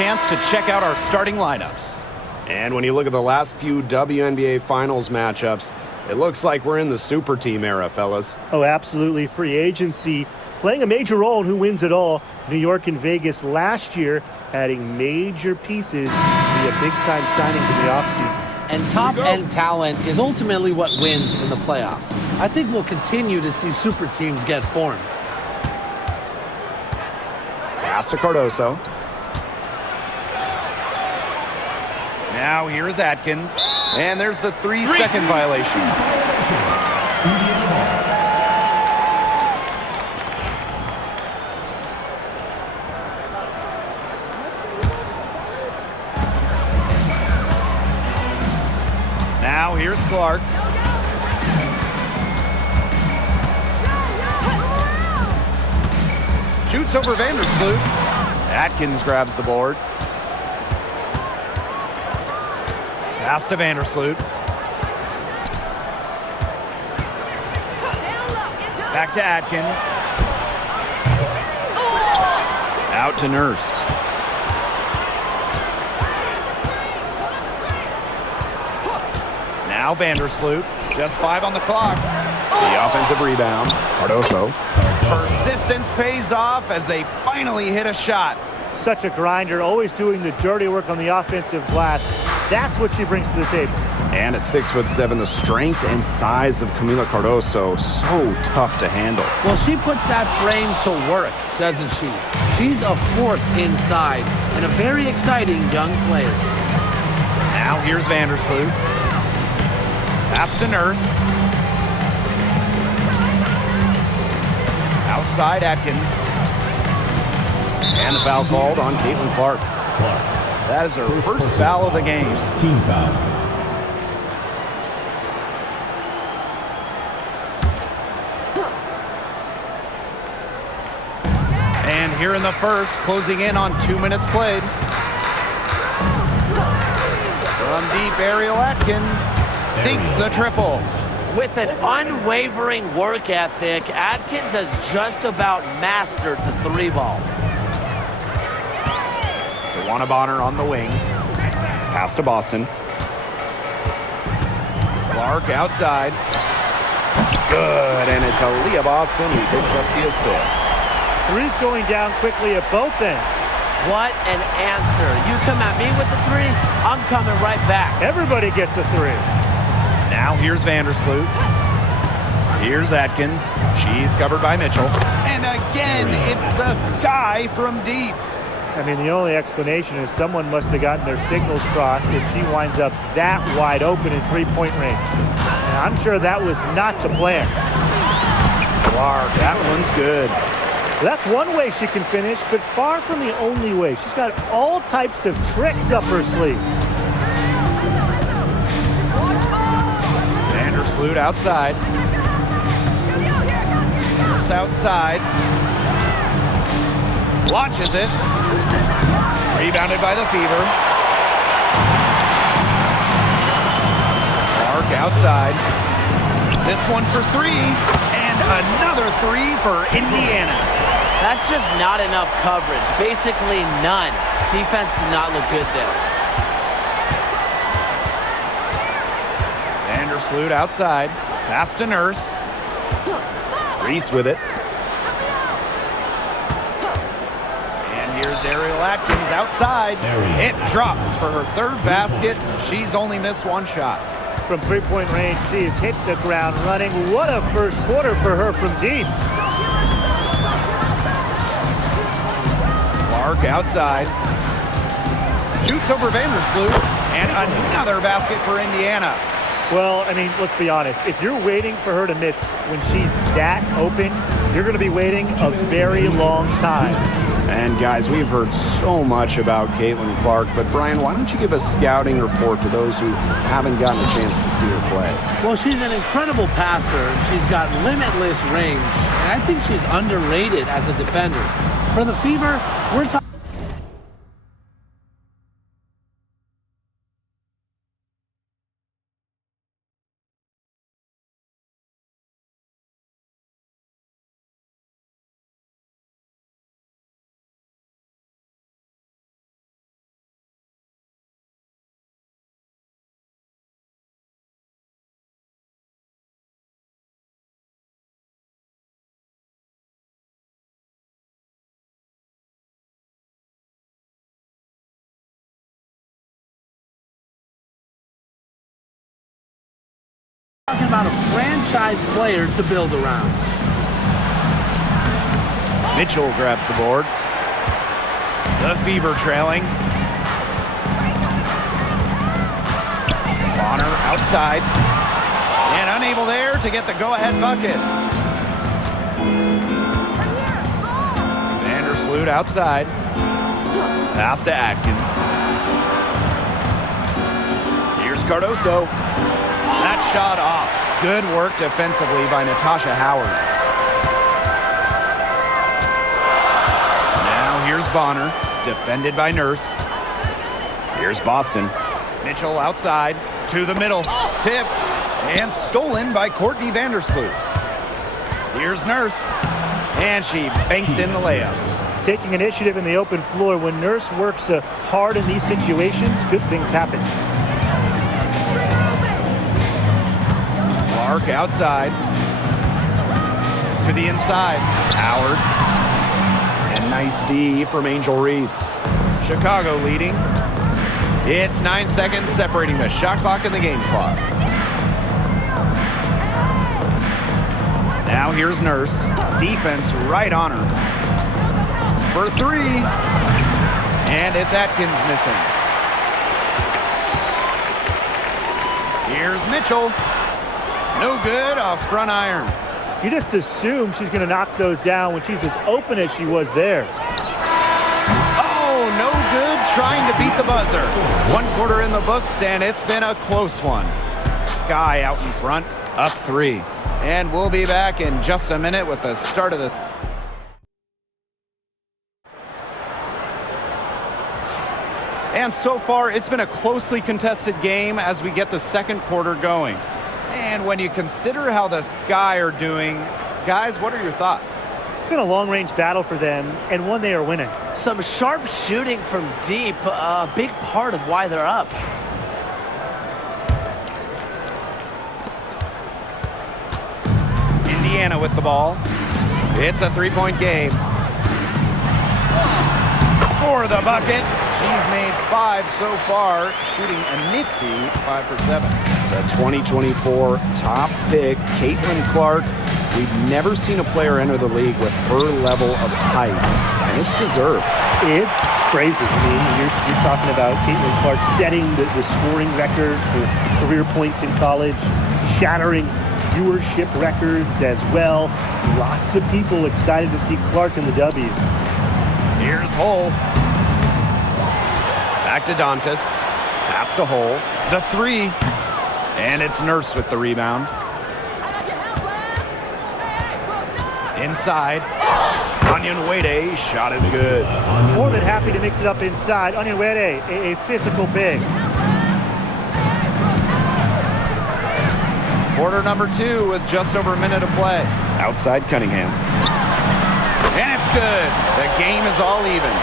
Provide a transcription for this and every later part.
chance to check out our starting lineups. And when you look at the last few WNBA Finals matchups, it looks like we're in the super team era, fellas. Oh, absolutely. Free agency playing a major role in who wins it all. New York and Vegas last year adding major pieces via big-time signings in the offseason. And top-end talent is ultimately what wins in the playoffs. I think we'll continue to see super teams get formed. Pass to Cardoso. Now here is Atkins. And there's the 3-second violation. Now here's Clark. Shoots over Vandersloot. Atkins grabs the board. Pass to Vandersloot. Back to Atkins. Out to Nurse. Now Vandersloot. Just 5 on the clock. The offensive rebound. Cardoso. Persistence pays off as they finally hit a shot. Such a grinder, always doing the dirty work on the offensive glass. That's what she brings to the table. And at 6'7", the strength and size of Camila Cardoso, so tough to handle. Well, she puts that frame to work, doesn't she? She's a force inside and a very exciting young player. Now here's Vandersloot. Pass to Nurse. Outside Atkins. And the foul called on Caitlin Clark. That is her first foul of the game. Team foul. And here in the first, closing in on 2 minutes played. From deep, Ariel Atkins sinks the triple. With an unwavering work ethic, Atkins has just about mastered the 3-ball. DeWanna Bonner on the wing. Pass to Boston. Clark outside. Good, and it's Aaliyah Boston who picks up the assist. Three's going down quickly at both ends. What an answer. You come at me with the 3, I'm coming right back. Everybody gets a 3. Now here's Vandersloot. Here's Atkins. She's covered by Mitchell. And again, it's the sky from deep. I mean, the only explanation is someone must have gotten their signals crossed if she winds up that wide open in three-point range. And I'm sure that was not the plan. Clark, that one's good. That's one way she can finish, but far from the only way. She's got all types of tricks up her sleeve. Vandersloot outside. Nurse outside. Launches it. Rebounded by the Fever. Clark outside. This one for 3. And another 3 for Indiana. That's just not enough coverage. Basically none. Defense did not look good there. Vandersloot outside. Pass to Nurse. Reese with it. Here's Ariel Atkins outside. It drops for her 3rd basket. She's only missed 1 shot. From three-point range, she has hit the ground running. What a first quarter for her from deep. Clark outside. Shoots over Vandersloot. And another basket for Indiana. Well, I mean, let's be honest. If you're waiting for her to miss when she's that open, you're going to be waiting a very long time. And guys, we've heard so much about Caitlin Clark, but Brian, why don't you give a scouting report to those who haven't gotten a chance to see her play? Well, she's an incredible passer. She's got limitless range, and I think she's underrated as a defender. For the Fever, we're talking about a franchise player to build around. Mitchell grabs the board. The Fever trailing. Bonner outside. And unable there to get the go-ahead bucket. Vandersloot outside. Pass to Atkins. Here's Cardoso. That shot off. Good work defensively by Natasha Howard. Now here's Bonner, defended by Nurse. Here's Boston. Mitchell outside, to the middle, tipped, and stolen by Courtney Vandersloot. Here's Nurse, and she banks in the layup. Taking initiative in the open floor. When Nurse works hard in these situations, good things happen. Clark outside, to the inside, Howard. And nice D from Angel Reese. Chicago leading. It's 9 seconds separating the shot clock and the game clock. Now here's Nurse. Defense right on her. For three. And it's Atkins missing. Here's Mitchell. No good off front iron. You just assume she's going to knock those down when she's as open as she was there. Oh, no good trying to beat the buzzer. 1 quarter in the books, and it's been a close one. Sky out in front, up 3. And we'll be back in just a minute with the start of the... And so far, it's been a closely contested game as we get the second quarter going. And when you consider how the Sky are doing, guys, what are your thoughts? It's been a long-range battle for them, and one they are winning. Some sharp shooting from deep, a big part of why they're up. Indiana with the ball. It's a three-point game. For the bucket. She's made 5 so far, shooting a nifty 5 for 7. The 2024 top pick, Caitlin Clark. We've never seen a player enter the league with her level of height, and it's deserved. It's crazy. I mean, you're talking about Caitlin Clark setting the scoring record for career points in college, shattering viewership records as well. Lots of people excited to see Clark in the W. Here's Hull. Back to Dantas. Pass to Hull. The 3. And it's Nurse with the rebound. Inside. Onyenwere, shot is good. More than happy to mix it up inside. Onyenwere, a physical big. Quarter number 2 with just over a minute of play. Outside Cunningham. And it's good. The game is all even.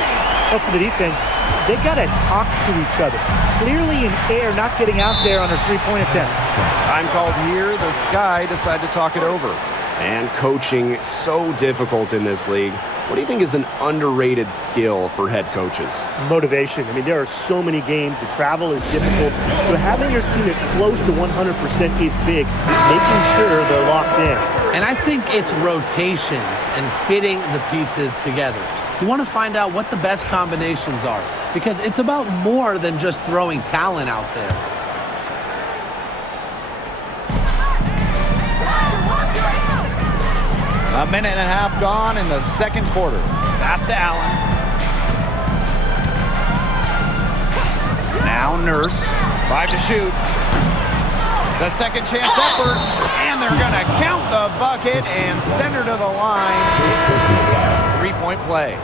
But for the defense, they got to talk to each other. Clearly in air, not getting out there on her three-point attempts. Time called here. The Sky decide to talk it over. And coaching so difficult in this league. What do you think is an underrated skill for head coaches? Motivation. I mean, there are so many games. The travel is difficult. So having your team at close to 100% is big. Making sure they're locked in. And I think it's rotations and fitting the pieces together. You want to find out what the best combinations are, because it's about more than just throwing talent out there. A minute and a half gone in the second quarter. Pass to Allen. Now Nurse. 5 to shoot. The second chance effort. And they're going to count the bucket and send her to the line. 3-point play.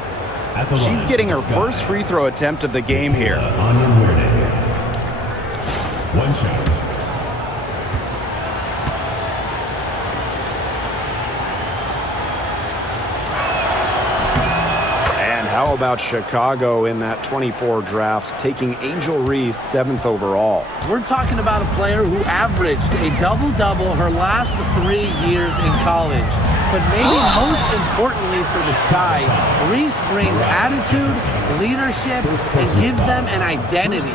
She's getting her first free throw attempt of the game here. One shot. How about Chicago in that 24 draft, taking Angel Reese 7th overall? We're talking about a player who averaged a double-double her last 3 years in college. but maybe most importantly for the Sky, Reese brings attitude, leadership, and gives them an identity.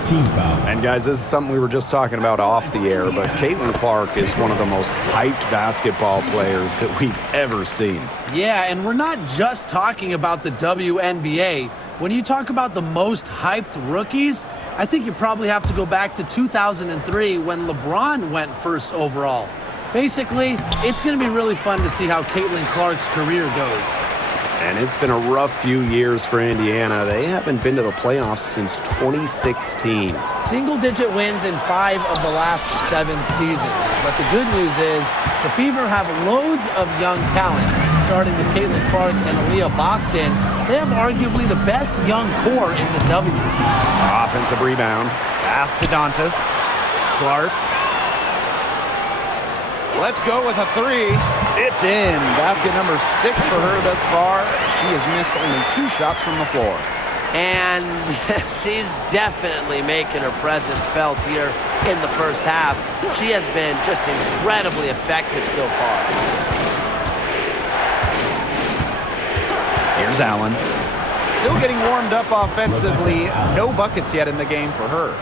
And guys, this is something we were just talking about off the air, but Caitlin Clark is one of the most hyped basketball players that we've ever seen. Yeah, and we're not just talking about the WNBA. When you talk about the most hyped rookies, I think you probably have to go back to 2003 when LeBron went first overall. Basically, it's going to be really fun to see how Caitlin Clark's career goes. And it's been a rough few years for Indiana. They haven't been to the playoffs since 2016. Single-digit wins in 5 of the last 7 seasons. But the good news is the Fever have loads of young talent. Starting with Caitlin Clark and Aaliyah Boston, they have arguably the best young core in the W. Offensive rebound. Pass to Dantas. Clark. Let's go with a 3. It's in. Basket number 6 for her thus far. She has missed only 2 shots from the floor. And she's definitely making her presence felt here in the first half. She has been just incredibly effective so far. Here's Allen. Still getting warmed up offensively. No buckets yet in the game for her.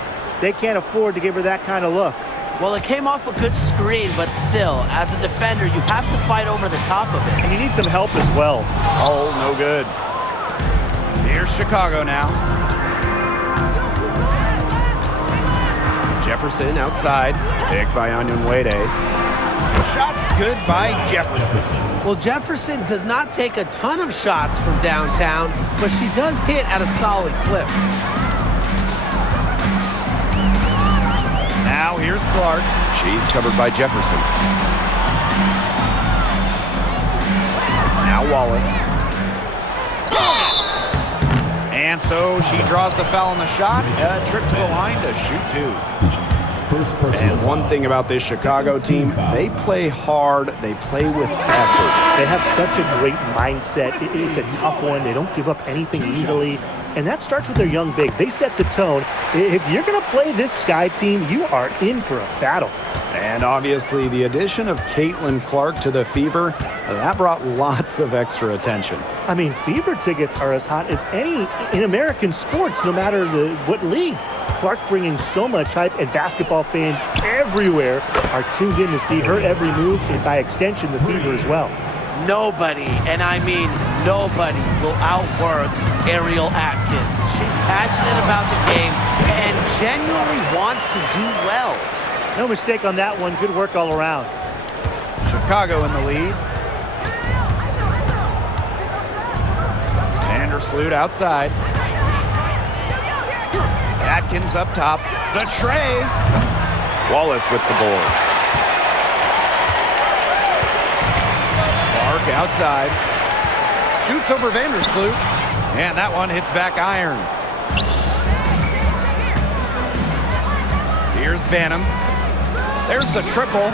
They can't afford to give her that kind of look. Well, it came off a good screen, but still, as a defender, you have to fight over the top of it. And you need some help as well. Oh, no good. Here's Chicago now. Jefferson outside. Picked by Onyenwere. Shots good by Jefferson. Well, Jefferson does not take a ton of shots from downtown, but she does hit at a solid clip. Now here's Clark. She's covered by Jefferson. Now Wallace. And so she draws the foul on the shot. A trip to the line to shoot 2. And one thing about this Chicago team, they play hard, they play with effort. They have such a great mindset. It's a tough one. They don't give up anything easily. And that starts with their young bigs. They set the tone. If you're going to play this Sky team, you are in for a battle. And obviously the addition of Caitlin Clark to the Fever, that brought lots of extra attention. I mean, Fever tickets are as hot as any in American sports, no matter what league. Clark bringing so much hype, and basketball fans everywhere are tuned in to see her every move, and by extension, the Fever as well. Nobody, and I mean nobody, will outwork Ariel Atkins. She's passionate about the game and genuinely wants to do well. No mistake on that one. Good work all around. Chicago in the lead. Vandersloot outside. Atkins up top. The tray. Wallace with the board. Clark outside. Shoots over Vandersloot. And that one hits back iron. Here's Banham. There's the triple.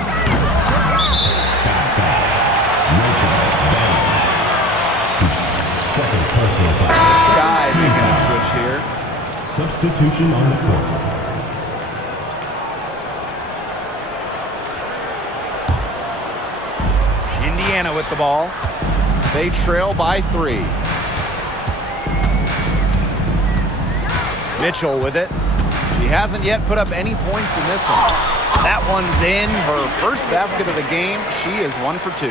The Sky making a switch here. Substitution on the court. Indiana with the ball. They trail by 3. Mitchell with it. She hasn't yet put up any points in this one. That one's in. Her first basket of the game. She is 1 for 2.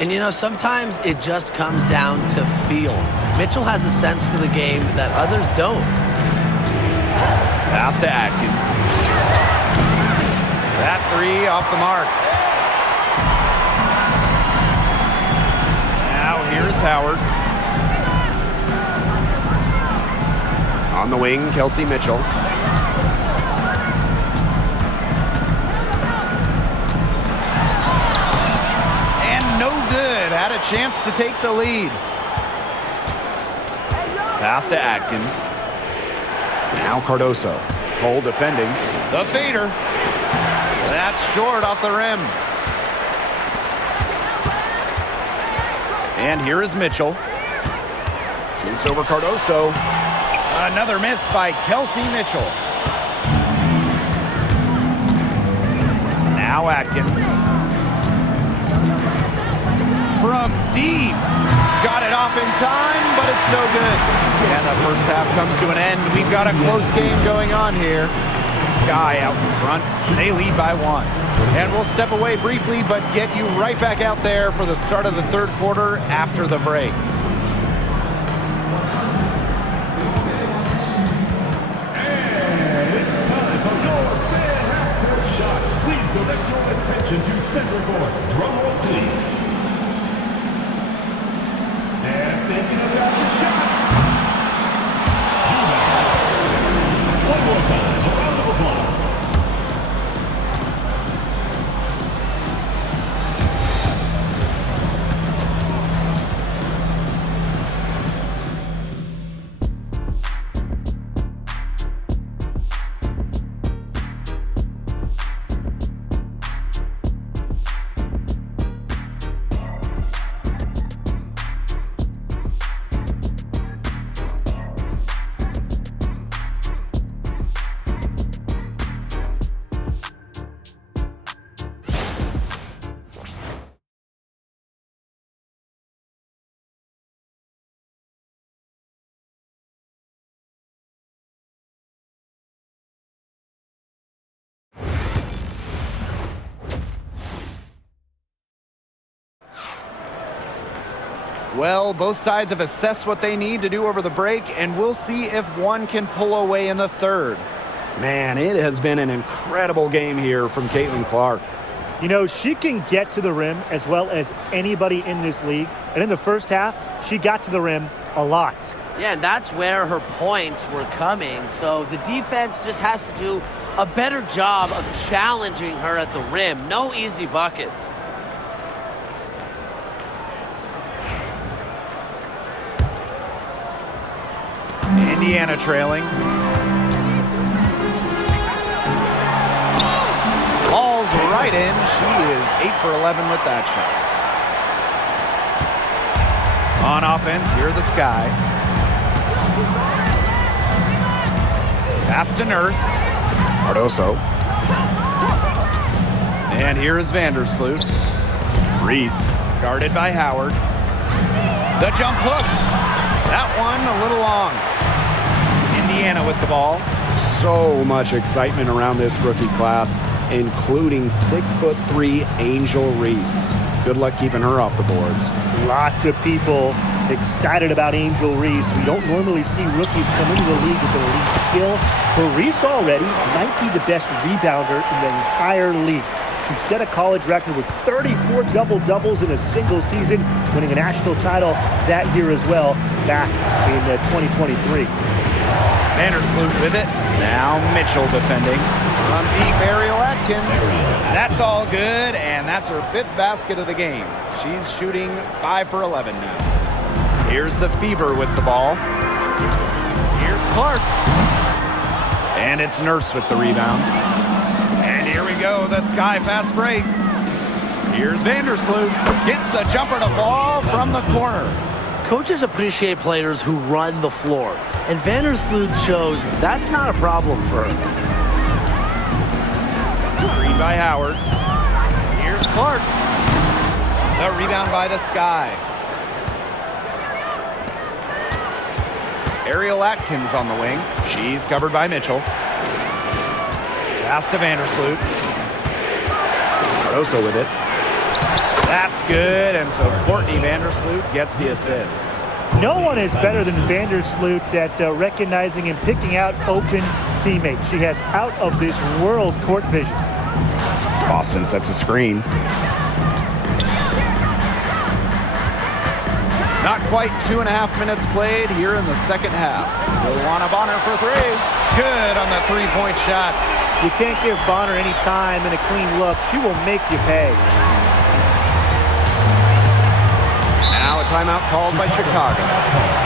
And you know, sometimes it just comes down to feel. Mitchell has a sense for the game that others don't. Pass to Atkins. That 3 off the mark. Now here's Howard. On the wing, Kelsey Mitchell. And no good. Had a chance to take the lead. Pass to Atkins. Now Cardoso. Cole defending. The feeder. That's short off the rim. And here is Mitchell. Shoots over Cardoso. Another miss by Kelsey Mitchell. Now Atkins. from deep. Got it off in time, but it's no good. And the first half comes to an end. We've got a close game going on here. Sky out in front. They lead by 1. And we'll step away briefly, but get you right back out there for the start of the third quarter after the break. And it's time for your fan half-court shot. Please direct your attention to center court. Drum roll, please. And thinking about the shot. Too bad. One more time. A round of applause. Well, both sides have assessed what they need to do over the break, and we'll see if one can pull away in the third. Man, it has been an incredible game here from Caitlin Clark. You know, she can get to the rim as well as anybody in this league. And in the first half, she got to the rim a lot. Yeah, and that's where her points were coming. So the defense just has to do a better job of challenging her at the rim. No easy buckets. Indiana trailing. Falls right in. She is 8 for 11 with that shot. On offense, here the Sky. Pass to Nurse. Cardoso. And here is Vandersloot. Reese, guarded by Howard. The jump hook. That one a little long. Indiana with the ball. So much excitement around this rookie class, including 6'3" Angel Reese. Good luck keeping her off the boards. Lots of people excited about Angel Reese. We don't normally see rookies come into the league with an elite skill, but Reese already might be the best rebounder in the entire league. She set a college record with 34 double-doubles in a single season, winning a national title that year as well, back in 2023. Vandersloot with it. Now Mitchell defending. On deep, Ariel Atkins. That's all good, and that's her 5th basket of the game. She's shooting 5 for 11 now. Here's the Fever with the ball. Here's Clark. And it's Nurse with the rebound. And here we go, the Sky fast break. Here's Vandersloot. Gets the jumper to fall from the corner. Coaches appreciate players who run the floor, and Vandersloot shows that's not a problem for her. Screen by Howard. Here's Clark. The rebound by the Sky. Ariel Atkins on the wing. She's covered by Mitchell. Pass to Vandersloot. Cardoso with it. That's good, and so Courtney Vandersloot gets the assist. No one is better than Vandersloot at recognizing and picking out open teammates. She has out-of-this-world court vision. Boston sets a screen. Not quite 2.5 minutes played here in the second half. Luana Bonner for 3. Good on the three-point shot. You can't give Bonner any time and a clean look. She will make you pay. Now a timeout called by Chicago.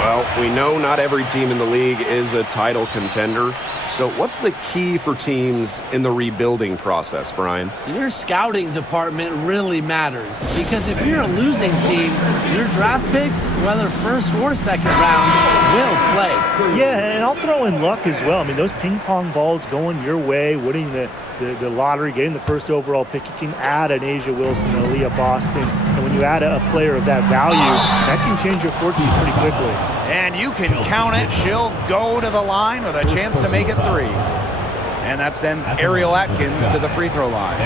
Well, we know not every team in the league is a title contender, So what's the key for teams in the rebuilding process, Brian? Your scouting department really matters because if you're a losing team, your draft picks, whether first or second round, will play. Yeah, and I'll throw in luck as well. I mean, those ping pong balls going your way, winning the lottery, getting the first overall pick, you can add an Asia Wilson, an Aaliyah Boston, and when you add a player of that value, that can change your fortunes pretty quickly. And you can count it. She'll go to the line with a chance to make it 3. And that sends Ariel Atkins to the free throw line.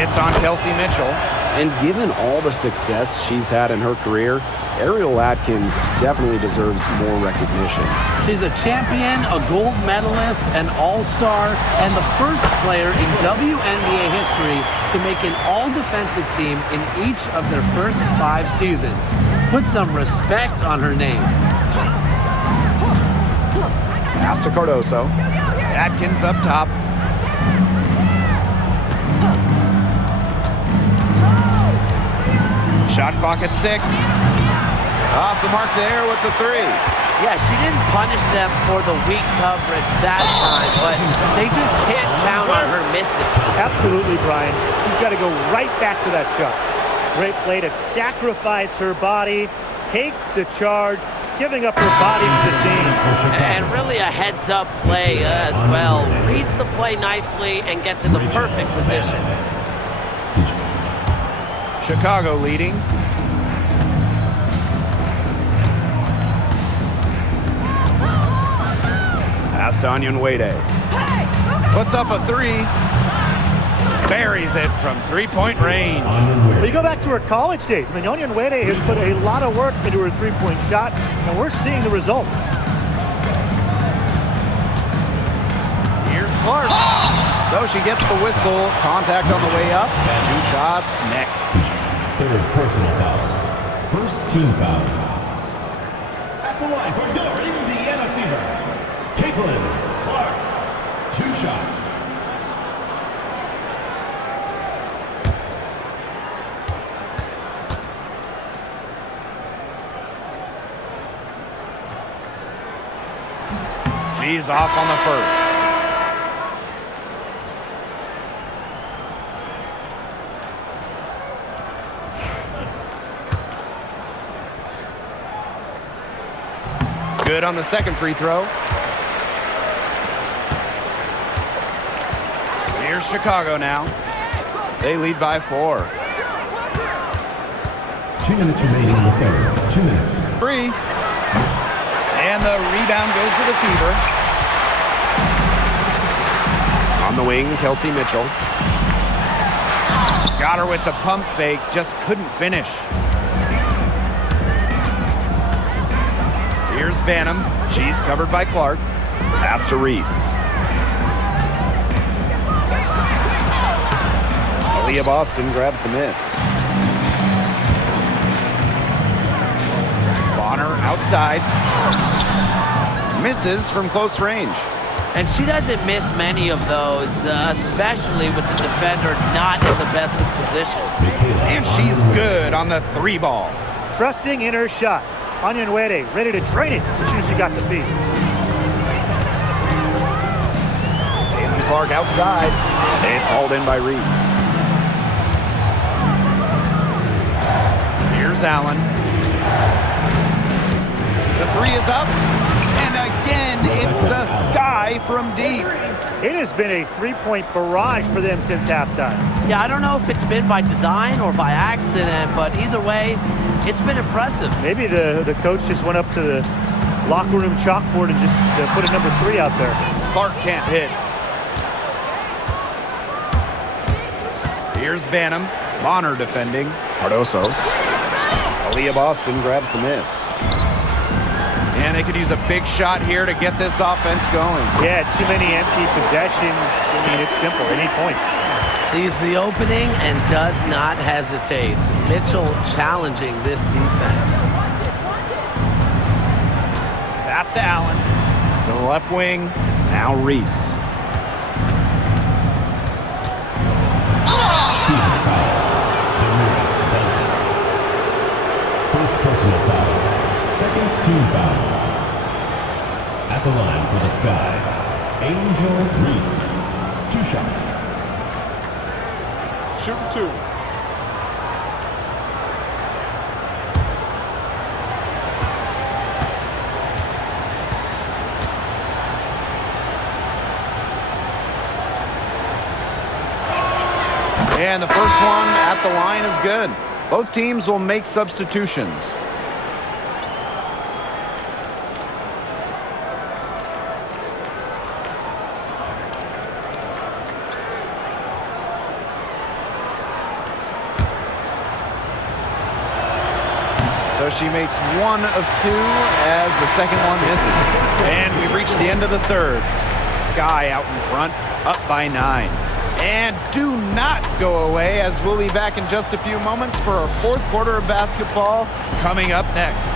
It's on Kelsey Mitchell. And given all the success she's had in her career, Ariel Atkins definitely deserves more recognition. She's a champion, a gold medalist, an all-star, and the first player in WNBA history to make an all-defensive team in each of their first 5 seasons. Put some respect on her name. Pass to Cardoso. Atkins up top. Shot clock at 6. Off the mark there with the 3. Yeah, she didn't punish them for the weak coverage that time, but they just can't count on her missing. Absolutely, Brian. She's got to go right back to that shot. Great play to sacrifice her body, take the charge, giving up her body to the team. And really a heads-up play as well. Reads the play nicely and gets in the perfect position. Chicago leading. Pass to Onion Wade. Puts up a 3. Buries it from 3-point range. Well, you go back to her college days. I mean, Onion Wade has put a lot of work into her three-point shot, and we're seeing the results. Here's Clark. So she gets the whistle. Contact on the way up. 2 shots next. Third personal foul. First team foul. At the line for your Indiana Fever, Caitlin Clark. 2 shots. She's off on the first. Good on the second free throw. Here's Chicago now. They lead by 4. 2 minutes remaining in the third. 2 minutes. 3. And the rebound goes to the Fever. On the wing, Kelsey Mitchell. Got her with the pump fake, just couldn't finish. Here's Banham. She's covered by Clark. Pass to Reese. Aaliyah Boston grabs the miss. Bonner outside. Misses from close range. And she doesn't miss many of those, especially with the defender not in the best of positions. And she's good on the 3 ball. Trusting in her shot. Onion Wade ready to drain it as soon as she got the feed. Caitlin Clark outside. It's hauled in by Reese. Here's Allen. The 3 is up. And again, it's the sky from deep. It has been a three-point barrage for them since halftime. Yeah, I don't know if it's been by design or by accident, but either way, it's been impressive. Maybe the coach just went up to the locker room chalkboard and just put a number 3 out there. Clark can't hit. Here's Banham. Bonner defending. Cardoso. Aaliyah Boston grabs the miss. And they could use a big shot here to get this offense going. Yeah, too many empty possessions. I mean, it's simple. They need points. Sees the opening and does not hesitate. Mitchell challenging this defense. Pass to Allen. To the left wing. Now Reese. Fever foul. Damaris Beltis. First personal foul. Second team foul. At the line for the Sky, Angel Reese. 2 shots. Shoot 2. And the first one at the line is good. Both teams will make substitutions. So she makes 1 of 2 as the second one misses. And we've reached the end of the third. Sky out in front, up by 9. And do not go away, as we'll be back in just a few moments for our fourth quarter of basketball coming up next.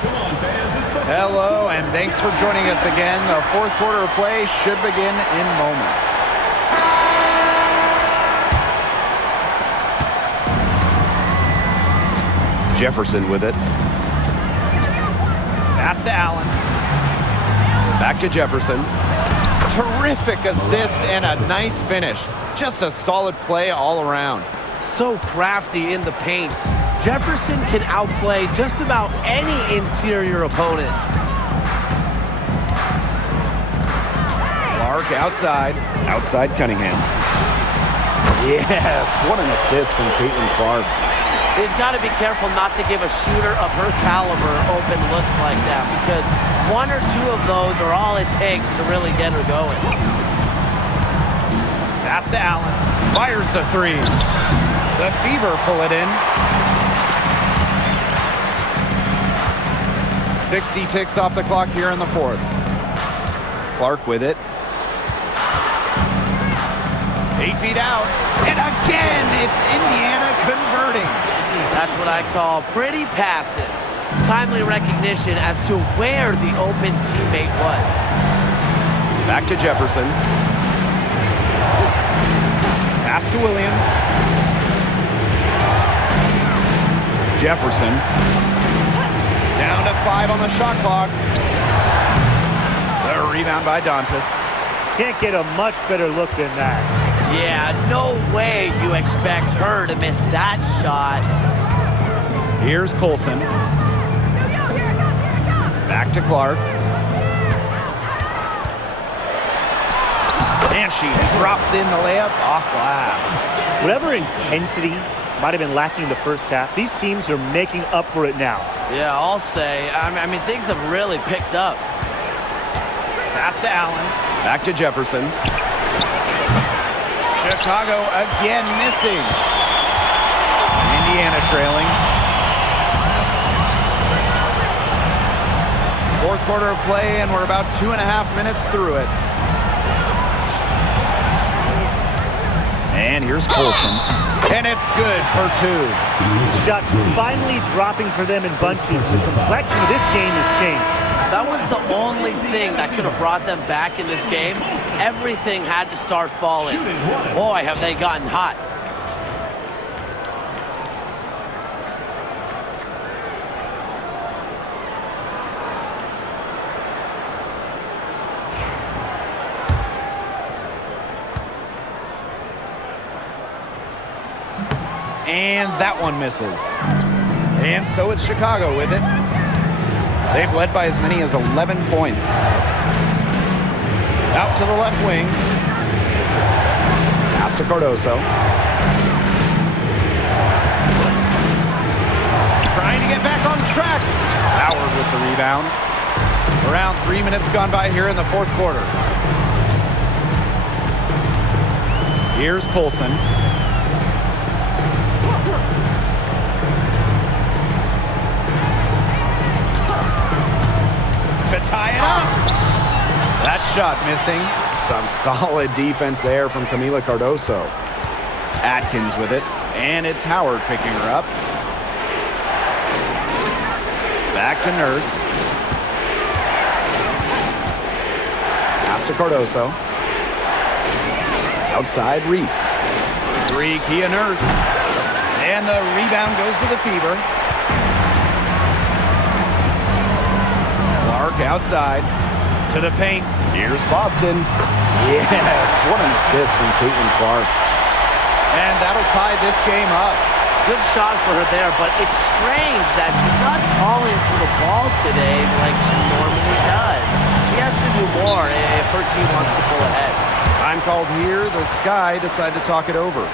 Come on, fans. It's the Hello, and thanks for joining us again. The fourth quarter of play should begin in moments. Jefferson with it. Pass to Allen. Back to Jefferson. Terrific assist and a nice finish. Just a solid play all around. So crafty in the paint. Jefferson can outplay just about any interior opponent. Clark outside. Outside Cunningham. Yes, what an assist from Caitlin Clark. They've got to be careful not to give a shooter of her caliber open looks like that, because 1 or 2 of those are all it takes to really get her going. Pass to Allen. Fires the 3. The Fever pull it in. 60 ticks off the clock here in the fourth. Clark with it. 8 feet out. And again, it's Indiana converting. That's what I call pretty passive. Timely recognition as to where the open teammate was. Back to Jefferson. Pass to Williams. Jefferson. Down to 5 on the shot clock. The rebound by Dantas. Can't get a much better look than that. Yeah, no way you expect her to miss that shot. Here's Colson. Back to Clark. And she drops in the layup off glass. Whatever intensity might have been lacking in the first half, these teams are making up for it now. Yeah, I'll say. I mean, things have really picked up. Pass to Allen. Back to Jefferson. Chicago again missing. Indiana trailing. Fourth quarter of play, and we're about 2.5 minutes through it. And here's Colson. And it's good for 2. Shots finally dropping for them in bunches. The complexion of this game has changed. That was the only thing that could have brought them back in this game. Everything had to start falling. Boy, have they gotten hot. And that one misses. And so it's Chicago with it. They've led by as many as 11 points. Out to the left wing. Pass to Cardoso. Trying to get back on track. Howard with the rebound. Around 3 minutes gone by here in the fourth quarter. Here's Colson. To tie it up. That shot missing. Some solid defense there from Camila Cardoso. Atkins with it. And it's Howard picking her up. Back to Nurse. Pass to Cardoso. Outside Reese. Three, Kia Nurse. And the rebound goes to the Fever. Clark outside to the paint. Here's Boston. Yes, what an assist from Caitlin Clark. And that'll tie this game up. Good shot for her there, but it's strange that she's not calling for the ball today like she normally does. She has to do more if her team wants to pull ahead. Time called here. The Sky decide to talk it over.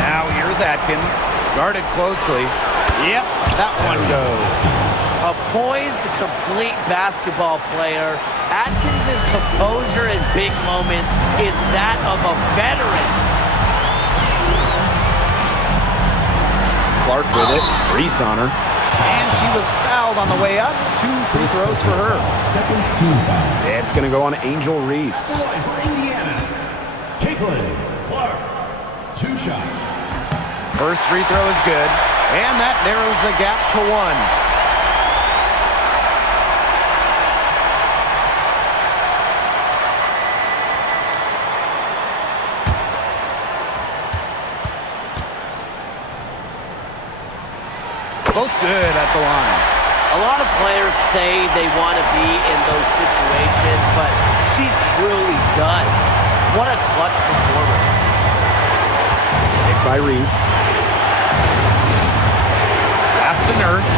Now here's Atkins, guarded closely. Yep, that one goes. A poised, complete basketball player. Atkins' composure in big moments is that of a veteran. Clark with it. Reese on her. And she was fouled on the way up. 2 free throws for her. Second team foul. It's going to go on Angel Reese. Boy for Indiana. Caitlin Clark. 2 shots. First free throw is good. And that narrows the gap to 1. Both good at the line. A lot of players say they want to be in those situations, but she truly does. What a clutch performer. Picked by Reese. Pass to Nurse.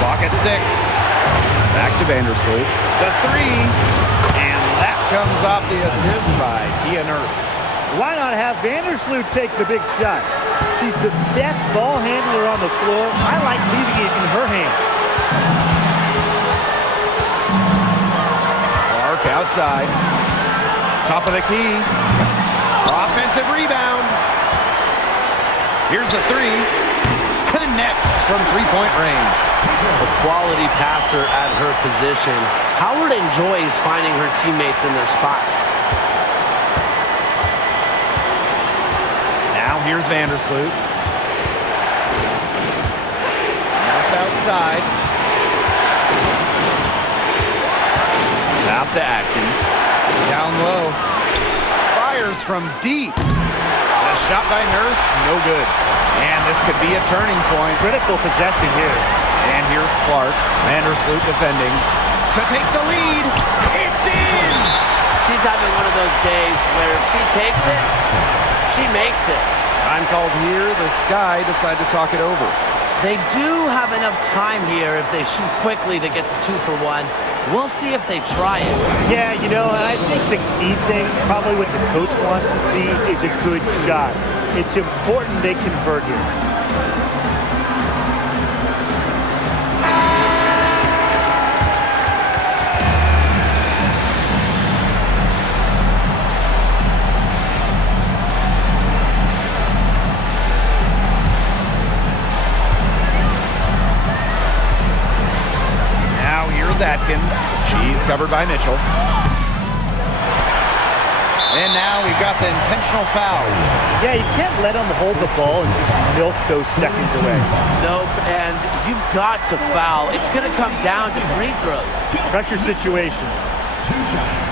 Clock at 6. Back to Vandersloot. The 3. And that comes off the assist by Kia Nurse. Why not have Vandersloot take the big shot? She's the best ball handler on the floor. I like leaving it in her hands. Clark outside. Top of the key. Offensive rebound. Here's the 3. Connects from three-point range. A quality passer at her position. Howard enjoys finding her teammates in their spots. Now here's Vandersloot. Nurse outside. Pass to Atkins. Down low. Fires from deep. The shot by Nurse, no good. And this could be a turning point. Critical possession here. And here's Clark. Vandersloot defending. To take the lead. It's in! She's having one of those days where if she takes it, she makes it. Time called here. The Sky decide to talk it over. They do have enough time here if they shoot quickly to get the 2 for 1. We'll see if they try it. Yeah, you know, I think the key thing, probably what the coach wants to see, is a good shot. It's important they convert here. Atkins. She's covered by Mitchell. And now we've got the intentional foul. Yeah, you can't let them hold the ball and just milk those seconds away. Nope, and you've got to foul. It's going to come down to free throws. Pressure situation. 2 shots.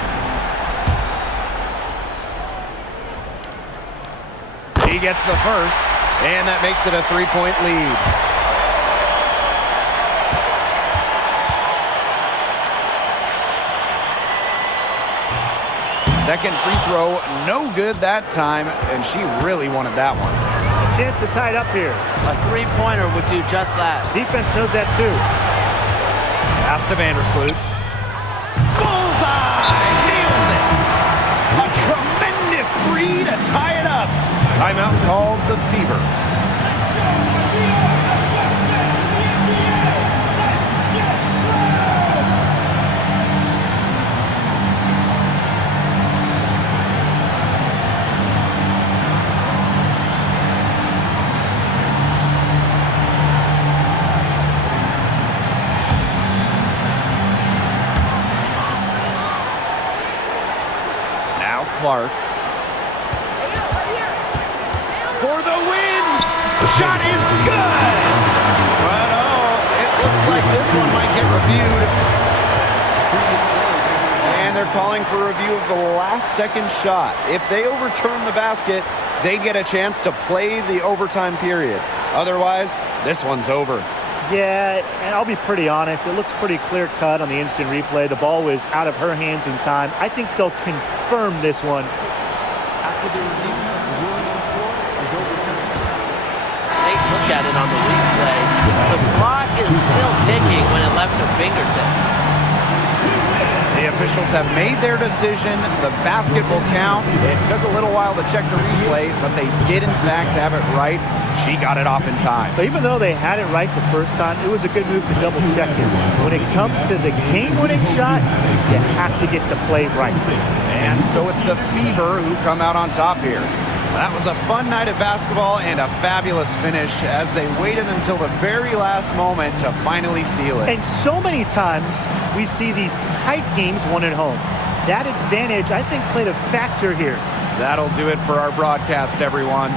He gets the first, and that makes it a 3-point lead. Second free throw, no good that time, and she really wanted that one. A chance to tie it up here. A 3-pointer would do just that. Defense knows that too. Pass to Vandersloot. Bullseye! Nails it! A tremendous 3 to tie it up. Timeout called the Fever. Clark. For the win! Shot is good! But oh, it looks like this one might get reviewed. And they're calling for a review of the last second shot. If they overturn the basket, they get a chance to play the overtime period. Otherwise, this one's over. Yeah, and I'll be pretty honest. It looks pretty clear-cut on the instant replay. The ball was out of her hands in time. I think they'll confirm this one. After the review, the ruling on the floor is overtime. Take a look at it on the replay. The clock is still ticking when it left her fingertips. The officials have made their decision. The basket will count. It took a little while to check the replay, but they did in fact have it right. She got it off in time. So even though they had it right the first time, it was a good move to double check it. When it comes to the game-winning shot, you have to get the play right. And so it's the Fever who come out on top here. That was a fun night of basketball and a fabulous finish as they waited until the very last moment to finally seal it. And so many times we see these tight games won at home. That advantage, I think, played a factor here. That'll do it for our broadcast, everyone.